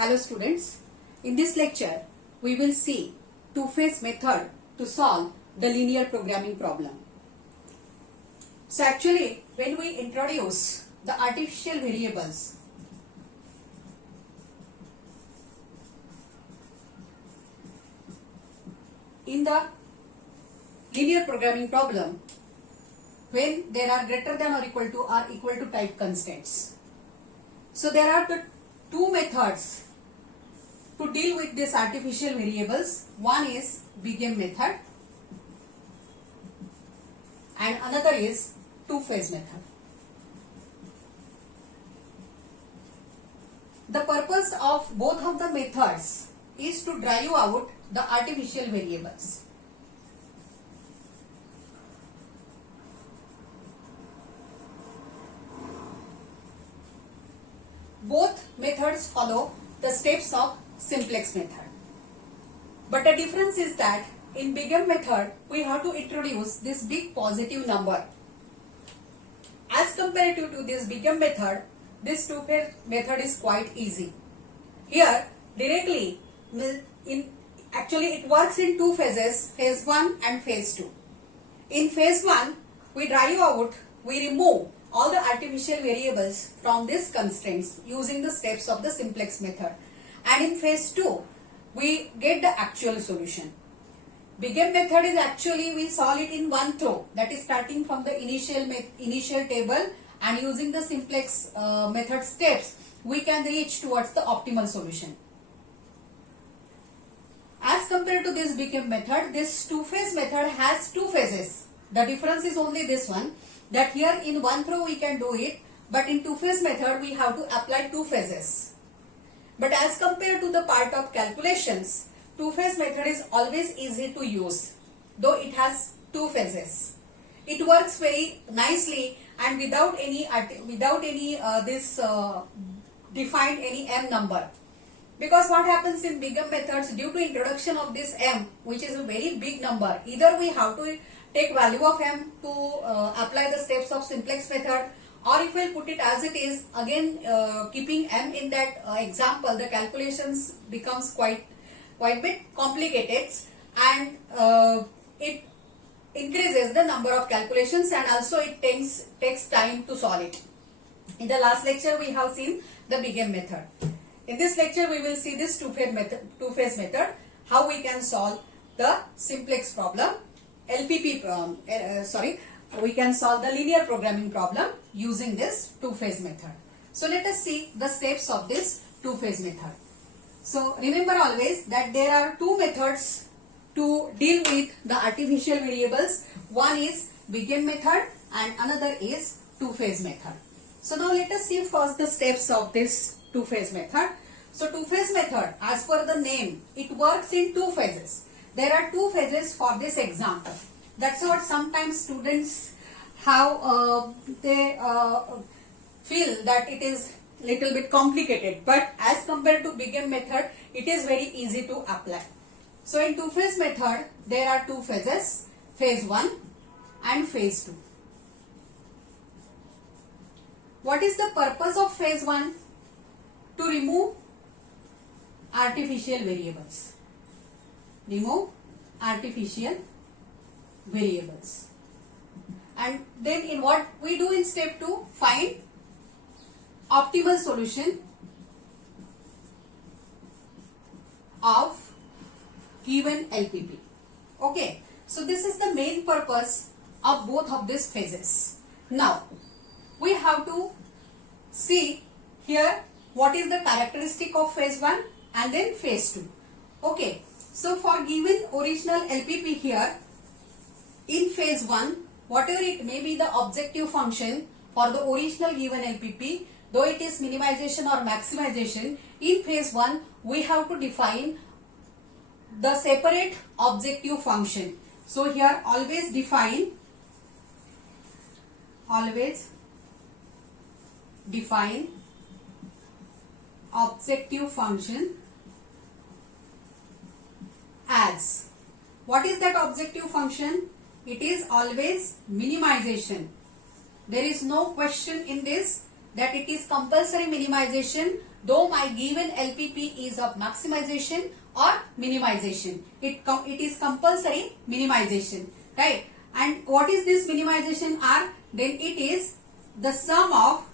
Hello students, in this lecture we will see two-phase method to solve the linear programming problem. So actually when we introduce the artificial variables, in the linear programming problem, when there are greater than or equal to type constants. So there are the two methods to deal with these artificial variables. One is big M method and another is two-phase method. The purpose of both of the methods is to drive out the artificial variables. Both methods follow the steps of simplex method. But the difference is that in big M method, we have to introduce this big positive number. As compared to this big M method, this two-phase method is quite easy. Here, directly, actually it works in two phases, phase 1 and phase 2. In phase 1, we remove all the artificial variables from these constraints using the steps of the simplex method. And in phase 2, we get the actual solution. Big M method is actually we solve it in one throw, that is starting from the initial table and using the simplex method steps, we can reach towards the optimal solution. As compared to this big M method, this two-phase method has two phases. The difference is only this one, that here in one throw we can do it, but in two-phase method we have to apply two phases. But as compared to the part of calculations, two-phase method is always easy to use, though it has two phases. It works very nicely and without any defined any M number. Because what happens in big M methods, due to introduction of this M, which is a very big number, either we have to take value of M to apply the steps of simplex method, or if we put it as it is, again keeping M in that example, the calculations becomes quite bit complicated, and it increases the number of calculations and also it takes time to solve it. In the last lecture we have seen the big M method. In this lecture we will see this two-phase method, how we can solve the simplex problem, we can solve the linear programming problem using this two-phase method. So let us see the steps of this two-phase method. So remember always that there are two methods to deal with the artificial variables. One is big M method and another is two-phase method. So now let us see first the steps of this two-phase method. So two-phase method, as per the name, it works in two phases. There are two phases for this example. That's what sometimes students have, they feel that it is little bit complicated, but as compared to big M method, it is very easy to apply. So in two-phase method, there are two phases, phase 1 and phase 2. What is the purpose of phase 1? To remove artificial variables. Remove artificial variables. And then in what we do in step 2, find optimal solution of given LPP. Okay, so this is the main purpose of both of these phases. Now we have to see here what is the characteristic of phase 1 and then phase 2. Okay, so for given original LPP here, in phase 1, whatever it may be the objective function for the original given LPP, though it is minimization or maximization, in phase 1 we have to define the separate objective function. So here always define objective function as, what is that objective function? It is always minimization. There is no question in this that it is compulsory minimization though my given LPP is of maximization or minimization. It is compulsory minimization, right? And what is this minimization R? Then it is the sum of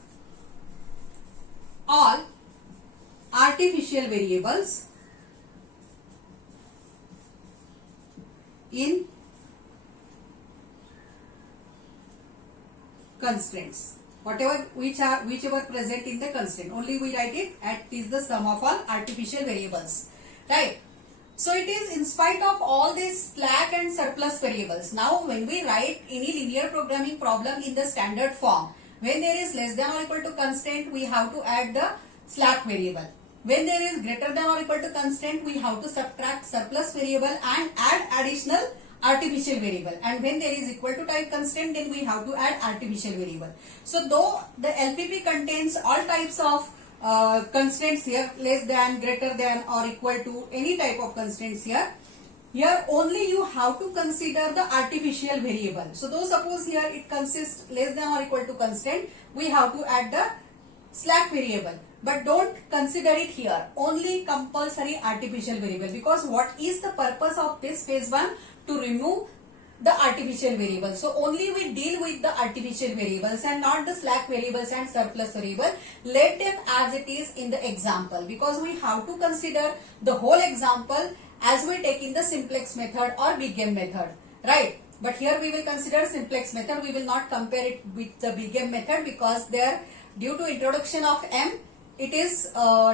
all artificial variables in constraints, whichever present in the constraint, only we write it at is the sum of all artificial variables, right? So it is in spite of all these slack and surplus variables. Now when we write any linear programming problem in the standard form, when there is less than or equal to constraint, we have to add the slack variable. When there is greater than or equal to constraint, we have to subtract surplus variable and add additional artificial variable. And when there is equal to type constraint, then we have to add artificial variable. So though the LPP contains all types of constraints here, less than, greater than or equal to, any type of constraints here, only you have to consider the artificial variable. So though suppose here it consists less than or equal to constraint, we have to add the slack variable. But don't consider it here, only compulsory artificial variable, because what is the purpose of this phase 1? To remove the artificial variables. So only we deal with the artificial variables and not the slack variables and surplus variable. Let them as it is in the example, because we have to consider the whole example as we take in the simplex method or big M method, right? But here we will consider simplex method. We will not compare it with the big M method, because there, due to introduction of M, it is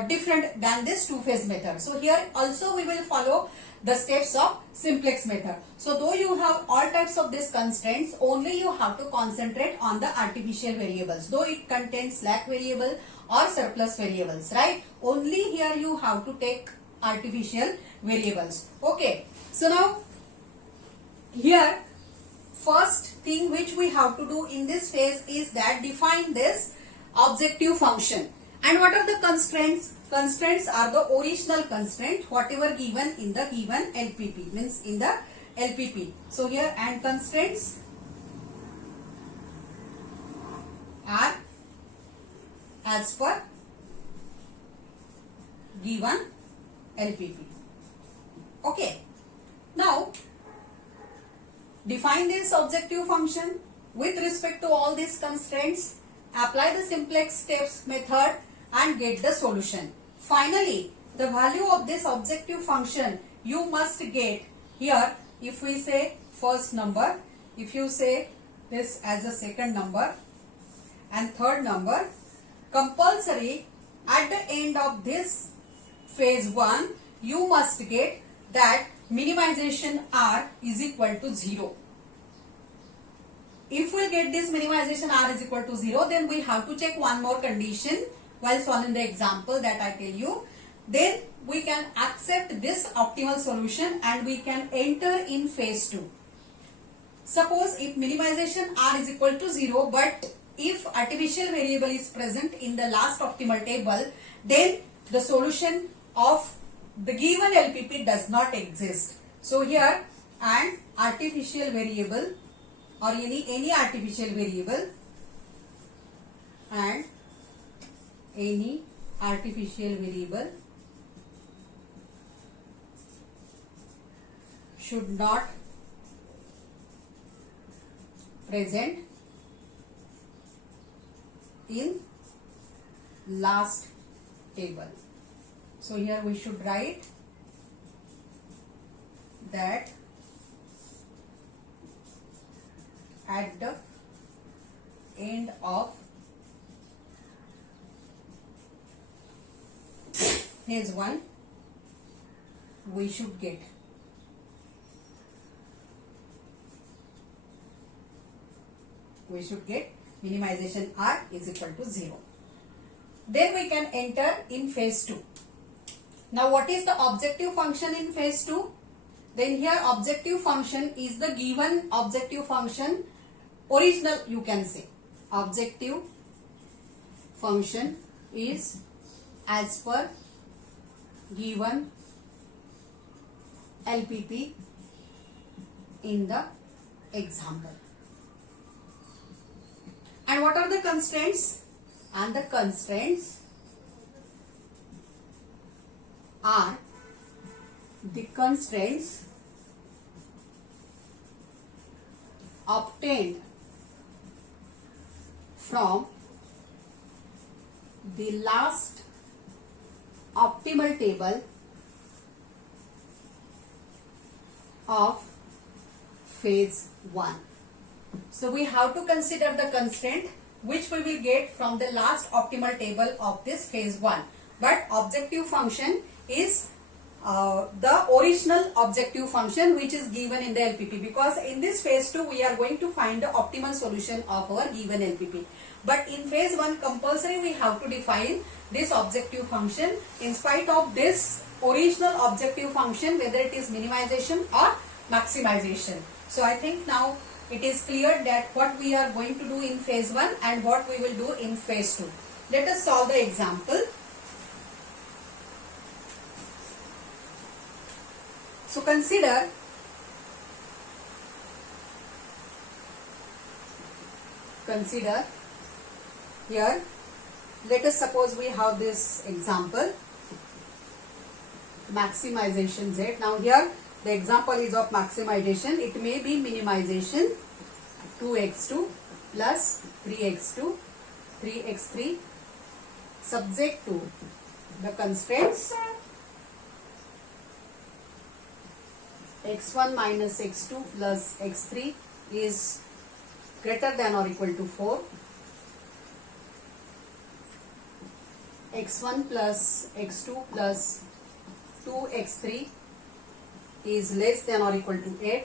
different than this two-phase method. So here also we will follow the steps of simplex method. So though you have all types of these constraints, only you have to concentrate on the artificial variables, though it contains slack variable or surplus variables, right? Only here you have to take artificial variables. Okay, so now here first thing which we have to do in this phase is that define this objective function. And what are the constraints? Constraints are the original constraint, whatever given in the given LPP, means in the LPP. So here, and constraints are as per given LPP. Okay. Now, define this objective function with respect to all these constraints, apply the simplex steps method and get the solution. Finally, the value of this objective function you must get here. If we say first number, if you say this as a second number and third number, compulsory at the end of this phase 1, you must get that minimization R is equal to 0. If we get this minimization R is equal to 0, then we have to check one more condition while solving the example that I tell you. Then we can accept this optimal solution and we can enter in phase 2. Suppose if minimization R is equal to 0, but if artificial variable is present in the last optimal table, then the solution of the given LPP does not exist. So here, and artificial variable or any artificial variable and any artificial variable should not present in last table. So here we should write that at the end of phase 1 we should get minimization R is equal to 0. Then we can enter in phase 2. Now what is the objective function in phase 2? Then here objective function is the given objective function, original you can say. Objective function is as per given LPP in the example. And what are the constraints? And the constraints are the constraints obtained from the last optimal table of phase 1. So we have to consider the constraint which we will get from the last optimal table of this phase 1. But objective function is the original objective function which is given in the LPP, because in this phase 2 we are going to find the optimal solution of our given LPP. But in phase 1 compulsory we have to define this objective function in spite of this original objective function, whether it is minimization or maximization. So I think now it is clear that what we are going to do in phase 1 and what we will do in phase 2. Let us solve the example. So consider here, let us suppose we have this example, maximization Z. Now here the example is of maximization. It may be minimization 2x2 plus 3x2, 3x3 subject to the constraints x1 minus x2 plus x3 is greater than or equal to 4, x1 plus x2 plus 2x3 is less than or equal to 8,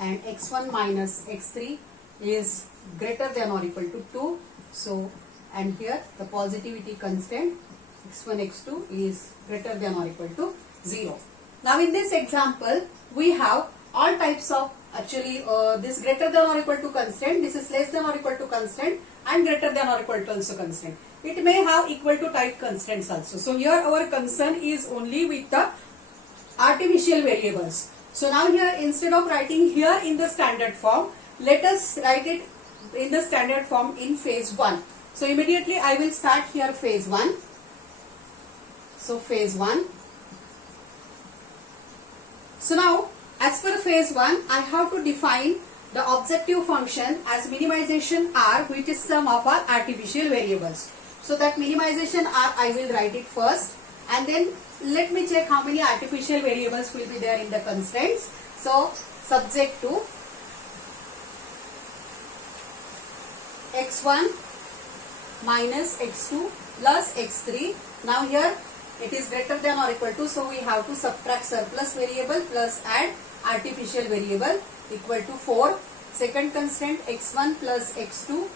and x1 minus x3 is greater than or equal to 2. So, and here the positivity constant x1 x2 is greater than or equal to 0. Now in this example we have all types of this greater than or equal to constraint, this is less than or equal to constraint, and greater than or equal to also constraint. It may have equal to type constraints also. So here our concern is only with the artificial variables. So now here, instead of writing here in the standard form, let us write it in the standard form in phase 1. So immediately I will start here phase 1. So phase 1. So now as per phase 1 I have to define the objective function as minimization R, which is sum of our artificial variables. So that minimization R I will write it first, and then let me check how many artificial variables will be there in the constraints. So subject to x1 minus x2 plus x3. Now here it is greater than or equal to, so we have to subtract surplus variable plus add artificial variable equal to 4. Second constraint x1 plus x2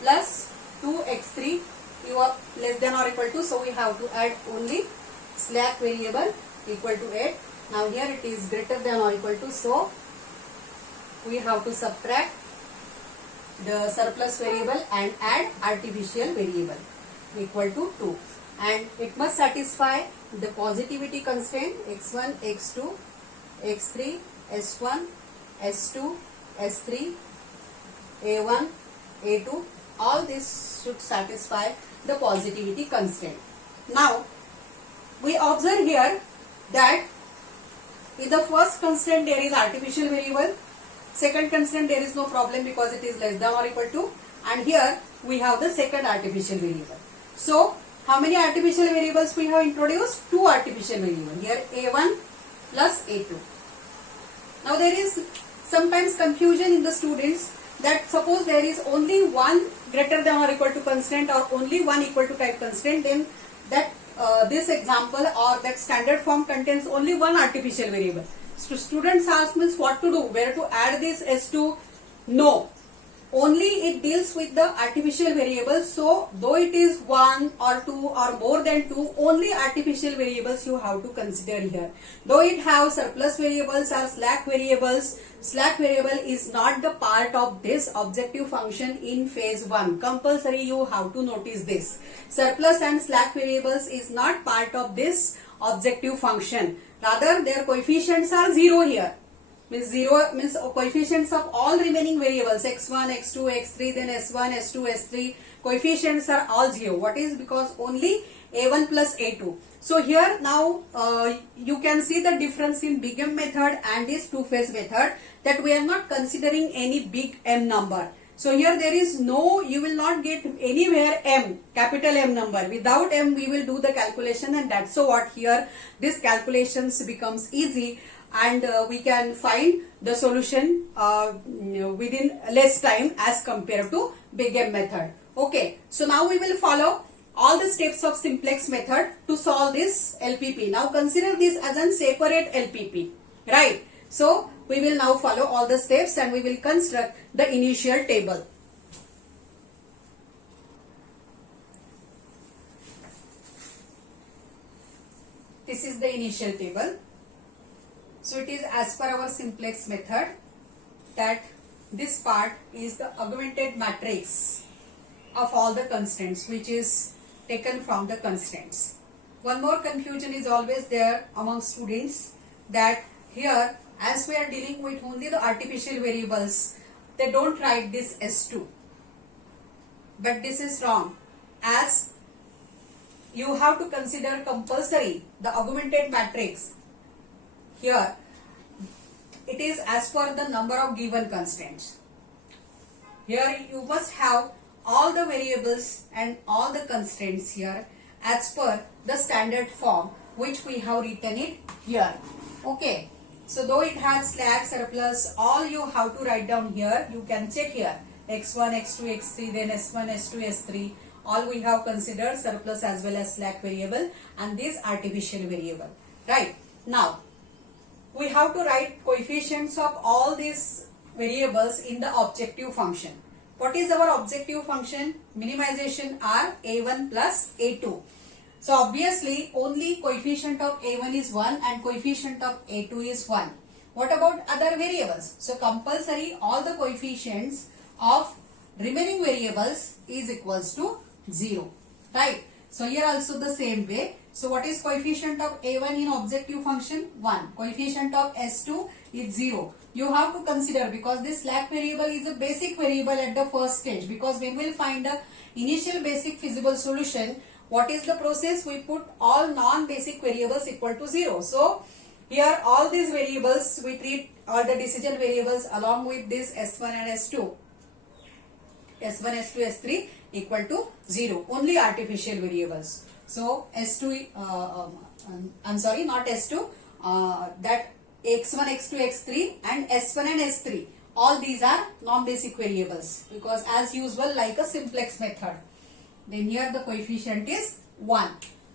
plus 2x3 you are less than or equal to, so we have to add only slack variable equal to 8. Now here it is greater than or equal to, so we have to subtract the surplus variable and add artificial variable equal to 2, and it must satisfy the positivity constraint x1, x2, x3, s1, s2, s3, a1, a2. All this should satisfy the positivity constraint. Now we observe here that in the first constraint there is artificial variable, second constraint there is no problem because it is less than or equal to, and here we have the second artificial variable. So how many artificial variables we have introduced? 2 artificial variables. Here a1 plus a2. Now there is sometimes confusion in the students that suppose there is only one greater than or equal to constraint or only one equal to type constraint, then that this example or that standard form contains only one artificial variable. So students ask me what to do, where to add this s2. No, only it deals with the artificial variables. So though it is 1 or 2 or more than 2, only artificial variables you have to consider here. Though it have surplus variables or slack variables, slack variable is not the part of this objective function in phase 1. Compulsory you have to notice this. Surplus and slack variables is not part of this objective function. Rather their coefficients are 0 here. Means 0 means coefficients of all remaining variables x1, x2, x3, then s1, s2, s3, coefficients are all 0. What is? Because only a1 plus a2. So here now you can see the difference in big M method and this two-phase method, that we are not considering any big M number. So here there is no, you will not get anywhere M, capital M number. Without M we will do the calculation, and that's so what here this calculations becomes easy, and we can find the solution within less time as compared to big M method. Okay, so now we will follow all the steps of simplex method to solve this LPP. Now consider this as a separate LPP, right? So we will now follow all the steps and we will construct the initial table. This is the initial table. So it is as per our simplex method that this part is the augmented matrix of all the constants, which is taken from the constants. One more confusion is always there among students, that here as we are dealing with only the artificial variables, they don't write this S2. But this is wrong, as you have to consider compulsory the augmented matrix. Here it is as per the number of given constants. Here you must have all the variables and all the constants here as per the standard form which we have written it here. Okay, so though it has slack, surplus, all you have to write down here. You can check here x1, x2, x3, then s1, s2, s3. All we have considered surplus as well as slack variable and this artificial variable. Right, now we have to write coefficients of all these variables in the objective function. What is our objective function? Minimization are a1 plus a2. So obviously only coefficient of a1 is 1 and coefficient of a2 is 1. What about other variables? So compulsory all the coefficients of remaining variables is equals to 0. Right? So here also the same way. So what is coefficient of a1 in objective function? 1. Coefficient of s2 is 0. You have to consider, because this slack variable is a basic variable at the first stage, because when we will find the initial basic feasible solution, what is the process? We put all non-basic variables equal to 0. So here all these variables we treat all the decision variables along with this s1 and s2. S1, S2, S3 equal to 0. Only artificial variables. So S2, I'm sorry, not S2, that x1, x2, x3 and s1 and s3. All these are non-basic variables, because as usual like a simplex method. Then here the coefficient is 1.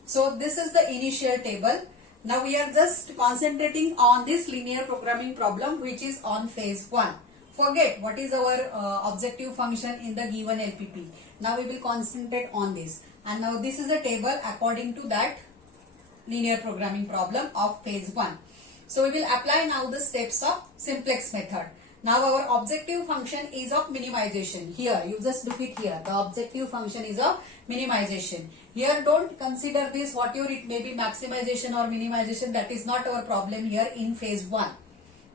So this is the initial table. Now we are just concentrating on this linear programming problem which is on phase 1. Forget what is our objective function in the given LPP. Now we will concentrate on this. And now this is a table according to that linear programming problem of phase 1. So we will apply now the steps of simplex method. Now our objective function is of minimization. Here you just look it here. The objective function is of minimization. Here don't consider this whatever it may be, maximization or minimization. That is not our problem here in phase 1.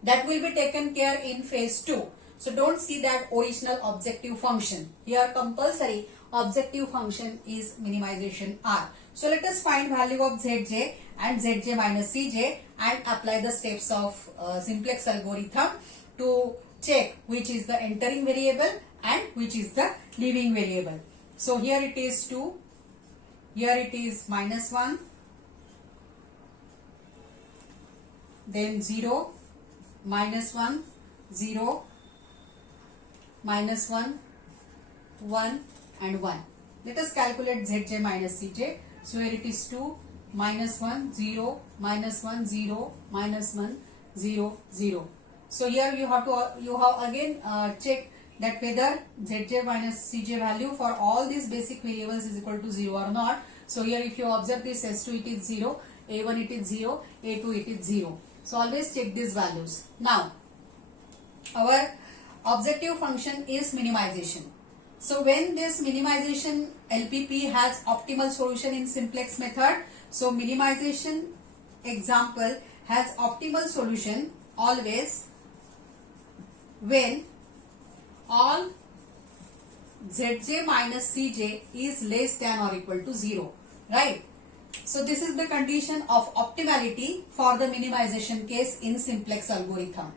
That will be taken care in phase 2. So don't see that original objective function. Here compulsory objective function is minimization R. So let us find value of Zj and Zj minus Cj and apply the steps of simplex algorithm to check which is the entering variable and which is the leaving variable. So here it is 2, here it is minus 1, then 0, minus 1, 0, minus 1, 1 and 1. Let us calculate Zj minus Cj. So here it is 2, minus 1, 0, minus 1, 0, minus 1, 0, 0. So here you have again check that whether Zj minus Cj value for all these basic variables is equal to 0 or not. So here if you observe this S2 it is 0, A1 it is 0, A2 it is 0. So always check these values. Now our objective function is minimization. So when this minimization LPP has optimal solution in simplex method, so minimization example has optimal solution always when all Zj minus Cj is less than or equal to 0, right? So this is the condition of optimality for the minimization case in simplex algorithm.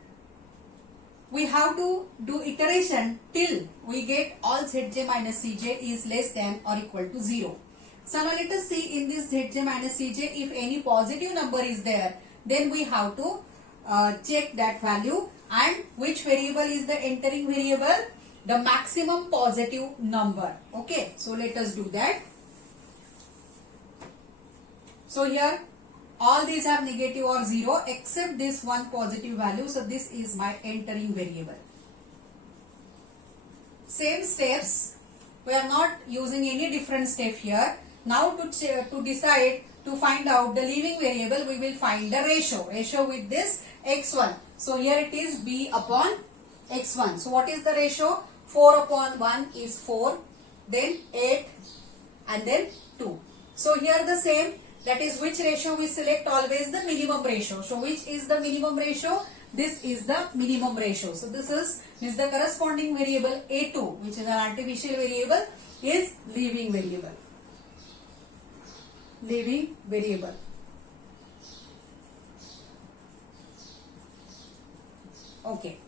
We have to do iteration till we get all Zj minus Cj is less than or equal to 0. So now let us see in this Zj minus Cj, if any positive number is there, then we have to check that value, and which variable is the entering variable? The maximum positive number. Okay, so let us do that. So here all these are negative or 0 except this one positive value. So this is my entering variable. Same steps. We are not using any different step here. Now to decide to find out the leaving variable, we will find the ratio with this x1. So here it is b upon x1. So what is the ratio? 4 upon 1 is 4, then 8 and then 2. So here the same. That is, which ratio we select? Always the minimum ratio. So which is the minimum ratio? This is the minimum ratio. So this is the corresponding variable a2, which is an artificial variable, is leaving variable. Leaving variable. Okay.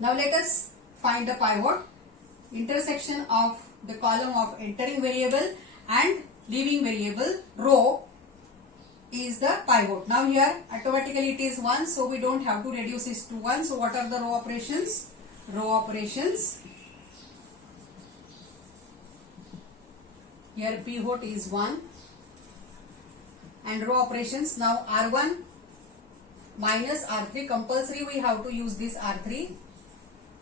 Now let us find the pivot. Intersection of the column of entering variable and leaving variable row is the pivot. Now here automatically it is 1, so we don't have to reduce it to 1. So what are the row operations? Row operations. Here pivot is 1 and row operations. Now R1 minus R3, compulsory we have to use this R3,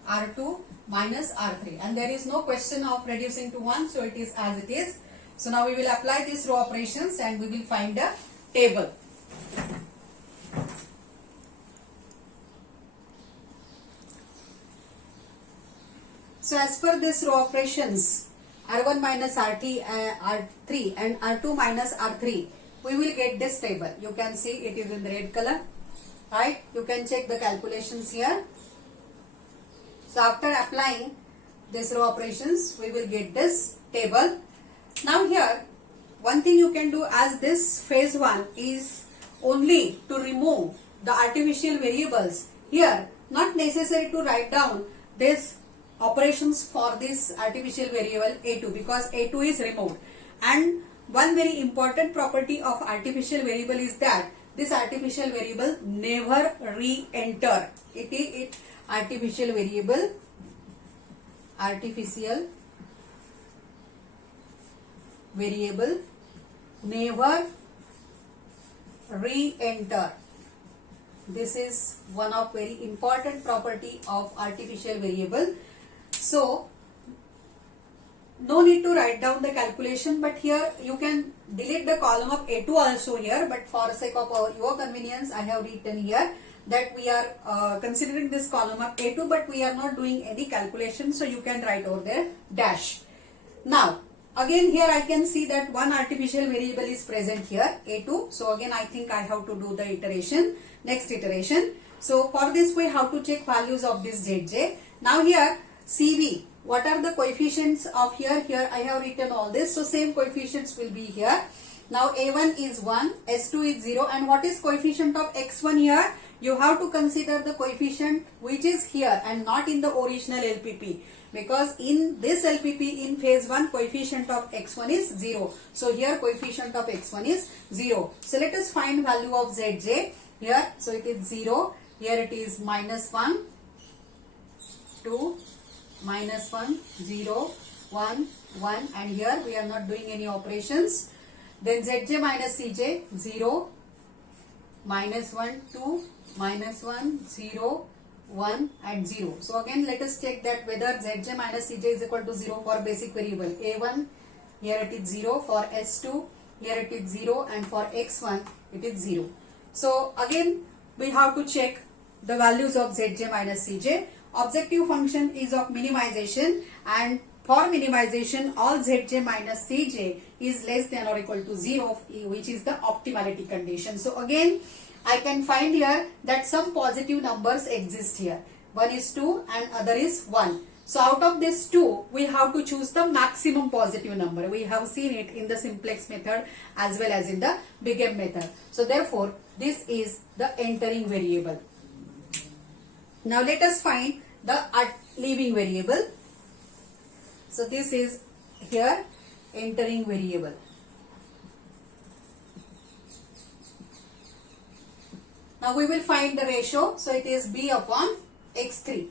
R2 minus R3, and there is no question of reducing to 1, so it is as it is. So now we will apply these row operations and we will find a table. So as per this row operations, R1 minus R3 and R2 minus R3, we will get this table. You can see it is in the red color, right? You can check the calculations here. So after applying this row operations, we will get this table. Now here, one thing you can do, as this phase 1 is only to remove the artificial variables. Here, not necessary to write down this operations for this artificial variable a2, because a2 is removed. And one very important property of artificial variable is that this artificial variable never re-enter. It is artificial variable never re-enter. This is one of very important property of artificial variable. So no need to write down the calculation, but here you can delete the column of A2 also here, but for sake of your convenience I have written here that we are considering this column of A2, but we are not doing any calculation, so you can write over there dash. Now again here I can see that one artificial variable is present here, A2. So again I think I have to do the iteration, next iteration. So for this we have to check values of this Zj. Now here CV, what are the coefficients of here? Here I have written all this, so same coefficients will be here. Now A1 is 1, S2 is 0, and what is coefficient of x1 here? You have to consider the coefficient which is here and not in the original LPP, because in this LPP in phase 1 coefficient of x1 is 0. So here coefficient of x1 is 0. So let us find value of Zj here. So it is 0, here it is minus 1, 2, minus 1, 0, 1, 1, and here we are not doing any operations. Then Zj minus Cj, 0, minus 1, 2, minus 1, 0, 1 and 0. So again let us check that whether Zj minus Cj is equal to 0 for basic variable A1, here it is 0, for S2, here it is 0, and for x1 it is 0. So again we have to check the values of Zj minus Cj. Objective function is of minimization, and for minimization all Zj minus Cj is less than or equal to 0, which is the optimality condition. So again I can find here that some positive numbers exist here. One is 2 and other is 1. So out of this 2, we have to choose the maximum positive number. We have seen it in the simplex method as well as in the big M method. So therefore, this is the entering variable. Now let us find the leaving variable. So this is here entering variable. Now we will find the ratio. So it is B upon x3.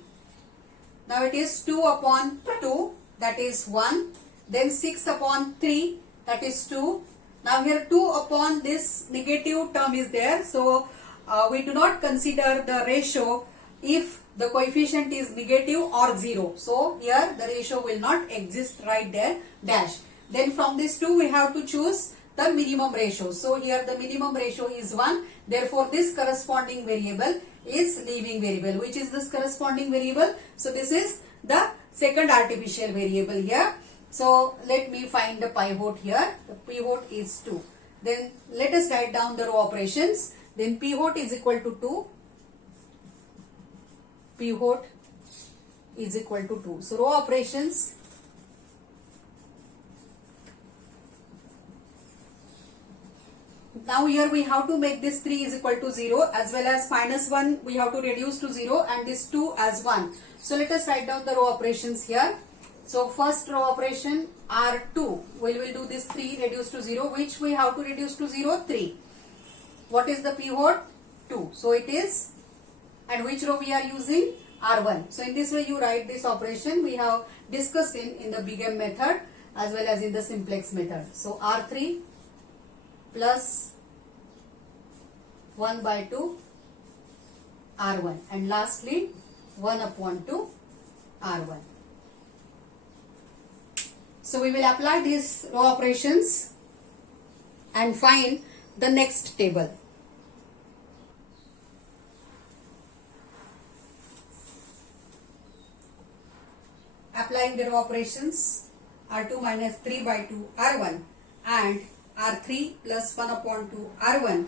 Now it is 2 upon 2, that is 1. Then 6 upon 3, that is 2. Now here 2 upon this negative term is there. So we do not consider the ratio if the coefficient is negative or 0. So here the ratio will not exist right there, dash. Then from this 2 we have to choose the minimum ratio. So here the minimum ratio is 1. Therefore this corresponding variable is leaving variable. Which is this corresponding variable? So this is the second artificial variable here. So let me find the pivot here. The pivot is 2. Then let us write down the row operations. Then pivot is equal to 2. Pivot is equal to 2. So row operations. Now here we have to make this 3 is equal to 0 as well as minus 1 we have to reduce to 0 and this 2 as 1. So let us write down the row operations here. So first row operation R2, we will do this 3 reduced to 0, which we have to reduce to 0, 3. What is the pivot? 2. So it is, and which row we are using? R1. So in this way you write this operation we have discussed in the big M method as well as in the simplex method. So R3 plus 1 by 2 R1 and lastly 1 upon 2 R1. So we will apply these row operations and find the next table. Applying the row operations R2 minus 3 by 2 R1 and R3 plus 1 upon 2 R1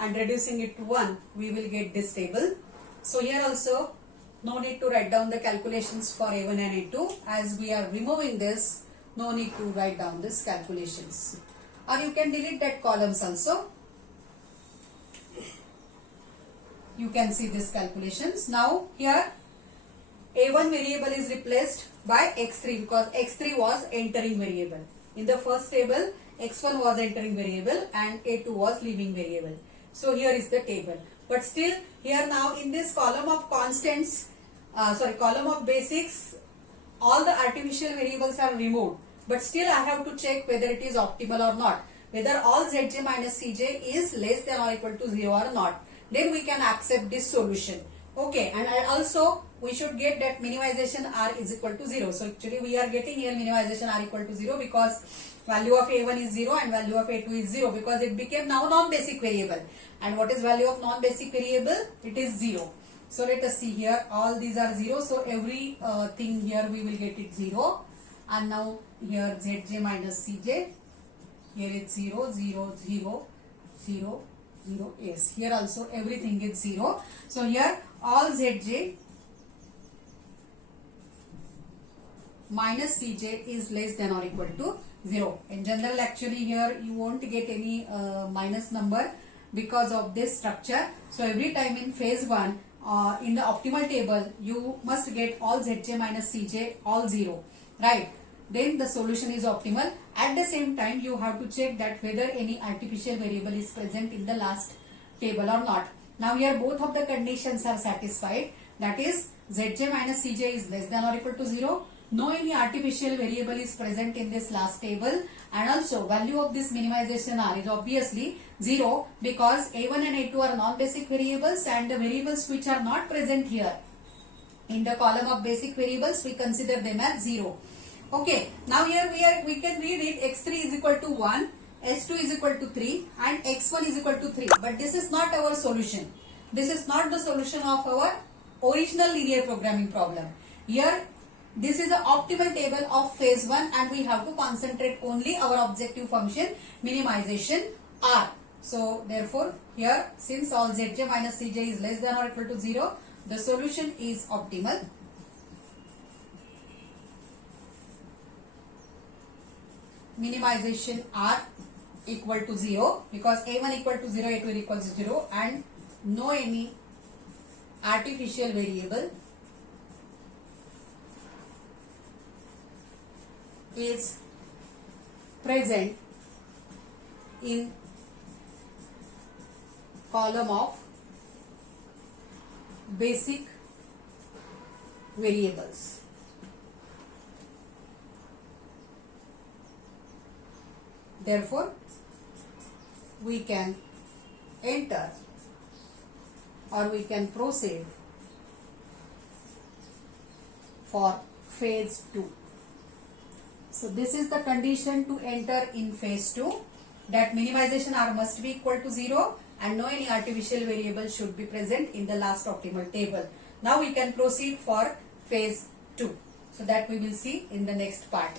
and reducing it to 1, we will get this table. So here also no need to write down the calculations for A1 and A2, as we are removing this, no need to write down this calculations. Or you can delete that columns also. You can see this calculations. Now here A1 variable is replaced by x3 because x3 was entering variable. In the first table x1 was entering variable and A2 was leaving variable. So here is the table. But still here now in this column of constants, column of basics, all the artificial variables are removed. But still I have to check whether it is optimal or not. Whether all Zj minus Cj is less than or equal to 0 or not. Then we can accept this solution. Okay, and also we should get that minimization R is equal to 0. So actually we are getting here minimization R equal to 0 because value of A1 is 0 and value of A2 is 0 because it became now non-basic variable. And what is value of non-basic variable? It is 0. So let us see here, all these are 0. So every thing here we will get it 0. And now here Zj minus Cj, here it's 0, 0, 0, 0, 0. Yes, here also everything is 0. So here all Zj minus Cj is less than or equal to 0. In general actually here you won't get any minus number because of this structure. So every time in phase 1 in the optimal table you must get all Zj minus Cj all 0, right? Then the solution is optimal. At the same time you have to check that whether any artificial variable is present in the last table or not. Now here both of the conditions are satisfied, that is Zj minus Cj is less than or equal to 0. No any artificial variable is present in this last table, and also value of this minimization R is obviously 0 because A1 and A2 are non-basic variables and the variables which are not present here in the column of basic variables we consider them as 0. Okay, now here we can read it x3 is equal to 1, s2 is equal to 3 and x1 is equal to 3. But this is not our solution. This is not the solution of our original linear programming problem. Here this is an optimal table of phase 1 and we have to concentrate only our objective function minimization R. So therefore here since all Zj minus Cj is less than or equal to 0, the solution is optimal. minimization are equal to 0 because a1 equal to 0, a2 equals to 0 and no any artificial variable is present in column of basic variables. Therefore, we can enter or we can proceed for phase 2. So this is the condition to enter in phase 2, that minimization R must be equal to 0 and no any artificial variable should be present in the last optimal table. Now we can proceed for phase 2. So that we will see in the next part.